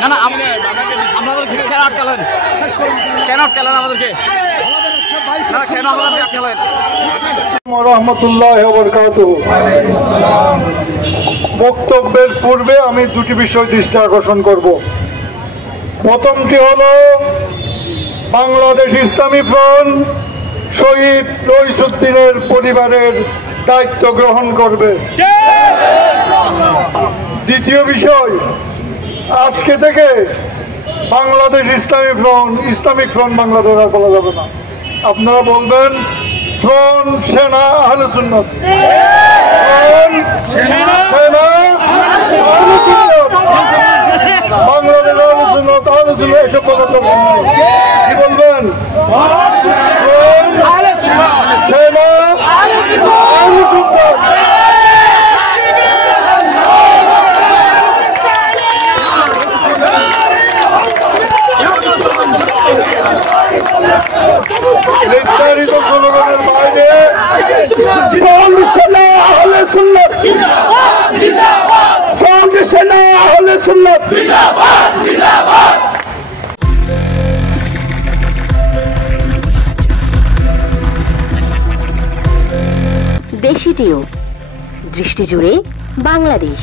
না না আমাদেরকে কেন আটকালেন? কেন আটকালেন আমাদেরকে? না কেন আমাদেরকে আটকালেন? রাহমাতুল্লাহ ওয়া বারাকাতুহু। বক্তব্যের পূর্বে আমি দুটি বিষয় দৃষ্টি আকর্ষণ করব। প্রথমটি হলো বাংলাদেশ ইসলামী ফ্রন্ট শহীদ রইসুদ্দিনের পরিবারের দায়িত্ব গ্রহণ করবে। দ্বিতীয় বিষয়, আজকে থেকে বাংলাদেশ ইসলামিক ফ্রন্ট বাংলাদেশ আর বলা যাবে না। আপনারা বলবেন ফ্রন্ট সেনা আহলে সুন্নাত, বাংলাদেশ আহলে সুন্নাত এসব বলা যাবে না। কি বলবেন? সেনা আহলে সুন্নাত। নির্ধারিত স্লোগানের বাইরে দেশি টিউব, দৃষ্টি জুড়ে বাংলাদেশ।